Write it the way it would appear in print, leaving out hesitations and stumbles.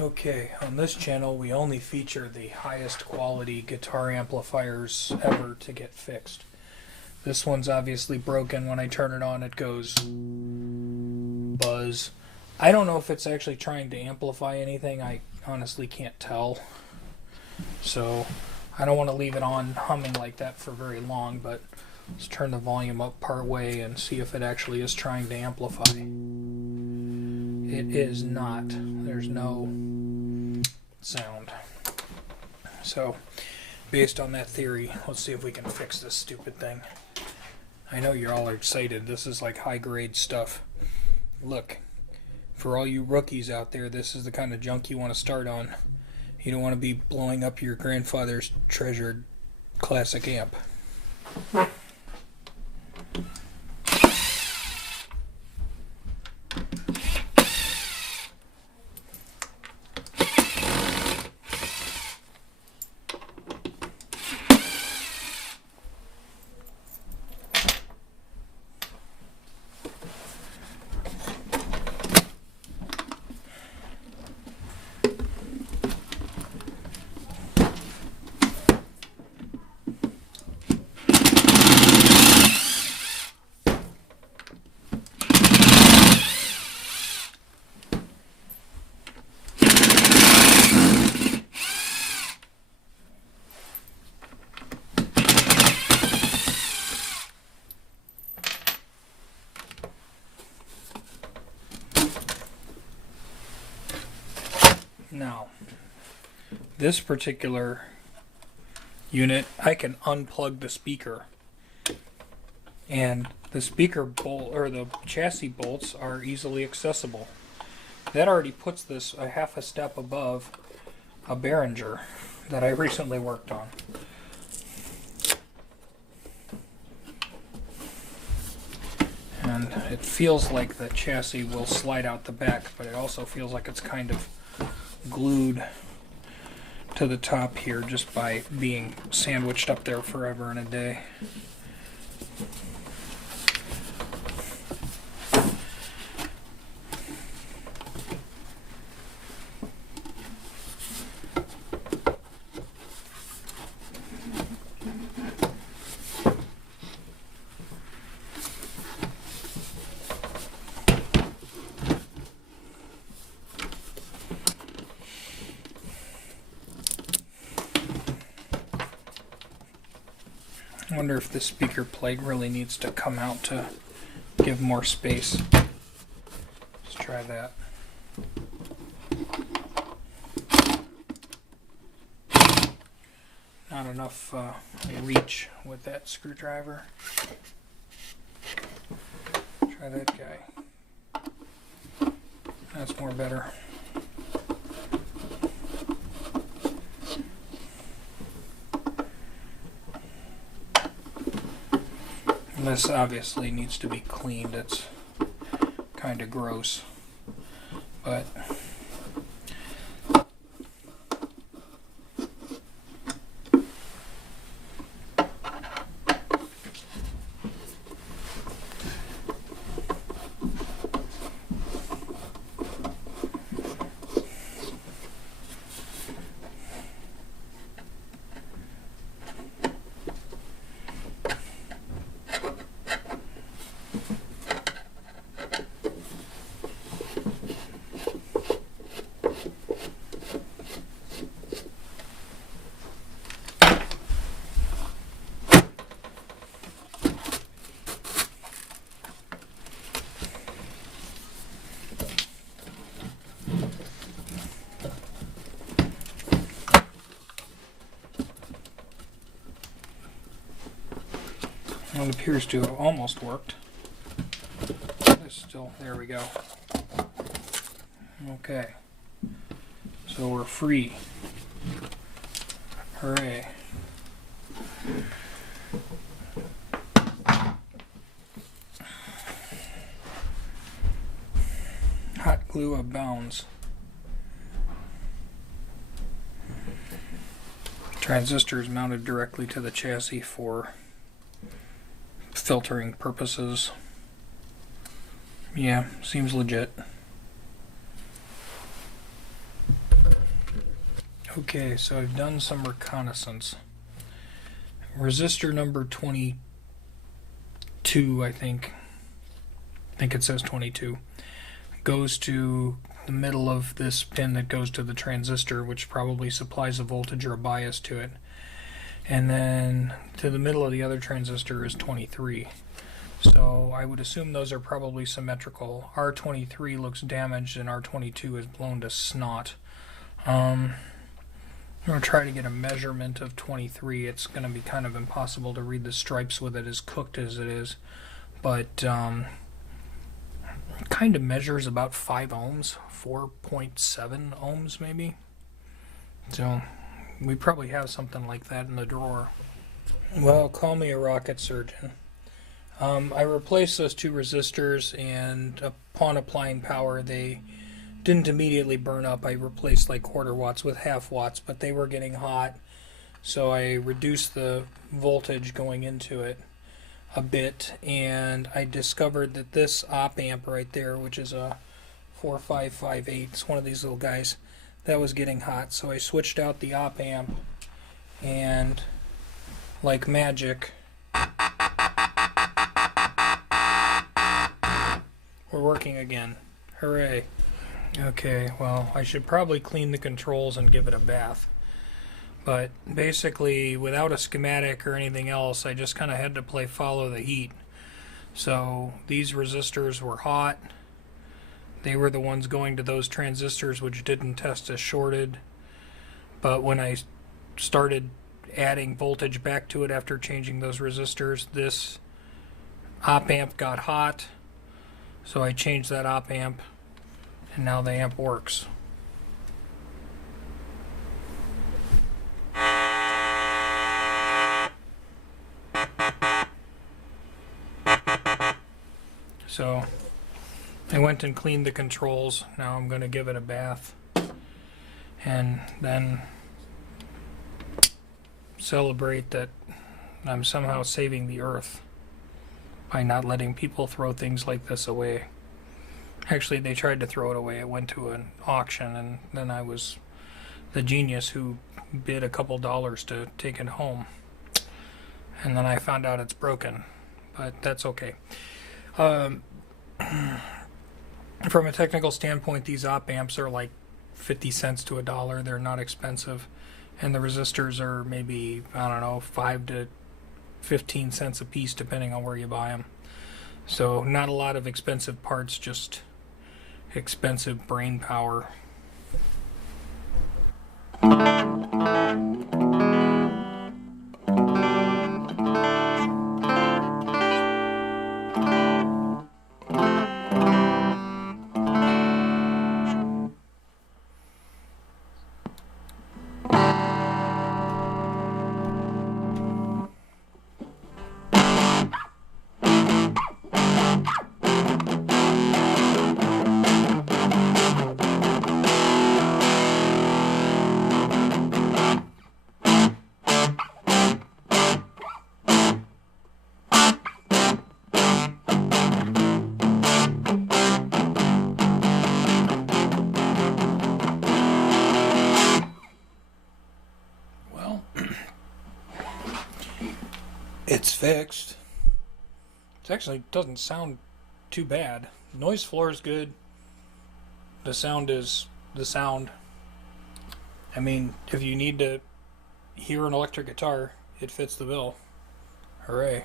Okay, on this channel we only feature the highest quality guitar amplifiers ever to get fixed. This one's obviously broken. When I turn it on it goes buzz. I don't know if it's actually trying to amplify anything. I honestly can't tell. So I don't want to leave it on humming like that for very long, but let's turn the volume up part way and see if it actually is trying to amplify. It is not. There's no sound. So, based on that theory, let's see if we can fix this stupid thing. I know you're all excited. This is like high-grade stuff. Look, for all you rookies out there, this is the kind of junk you want to start on. You don't want to be blowing up your grandfather's treasured classic amp. Now, this particular unit, I can unplug the speaker, and the speaker bolt or the chassis bolts are easily accessible. That already puts this a half a step above a Behringer that I recently worked on. And it feels like the chassis will slide out the back, but it also feels like it's kind of glued to the top here just by being sandwiched up there forever and a day. I wonder if this speaker plate really needs to come out to give more space. Let's try that. Not enough reach with that screwdriver. Try that guy. That's more better. This obviously needs to be cleaned. It's kind of gross, but well, it appears to have almost worked. It's still, there we go. Okay, so we're free. Hooray. Hot glue abounds. Transistors mounted directly to the chassis for filtering purposes. Yeah, seems legit. Okay, so I've done some reconnaissance. Resistor number 22, I think it says 22, goes to the middle of this pin that goes to the transistor, which probably supplies a voltage or a bias to it. And then to the middle of the other transistor is 23. So I would assume those are probably symmetrical. R23 looks damaged and R22 is blown to snot. I'm going to try to get a measurement of 23. It's going to be kind of impossible to read the stripes with it as cooked as it is. But it kind of measures about 5 ohms, 4.7 ohms maybe. So we probably have something like that in the drawer. Well, call me a rocket surgeon. I replaced those 2 resistors, and upon applying power they didn't immediately burn up. I replaced like quarter watts with half watts, but they were getting hot, so I reduced the voltage going into it a bit, and I discovered that this op amp right there, which is a 4558, it's one of these little guys, that was getting hot. So I switched out the op amp, and like magic, we're working again. Hooray. Okay, well, I should probably clean the controls and give it a bath. But basically, without a schematic or anything else, I just kind of had to play follow the heat. So these resistors were hot. They were the ones going to those transistors which didn't test as shorted. But when I started adding voltage back to it after changing those resistors, this op amp got hot. So I changed that op amp, and now the amp works. So I went and cleaned the controls. Now I'm going to give it a bath and then celebrate that I'm somehow saving the earth by not letting people throw things like this away. Actually, they tried to throw it away. It went to an auction, and then I was the genius who bid a couple dollars to take it home. And then I found out it's broken, but that's okay. From a technical standpoint, these op amps are like 50 cents to $1. They're not expensive. And the resistors are maybe, I don't know, 5 to 15 cents a piece depending on where you buy them. So not a lot of expensive parts, just expensive brain power. It's fixed. It actually doesn't sound too bad. Noise floor is good. The sound is the sound. I mean, if you need to hear an electric guitar, it fits the bill. Hooray.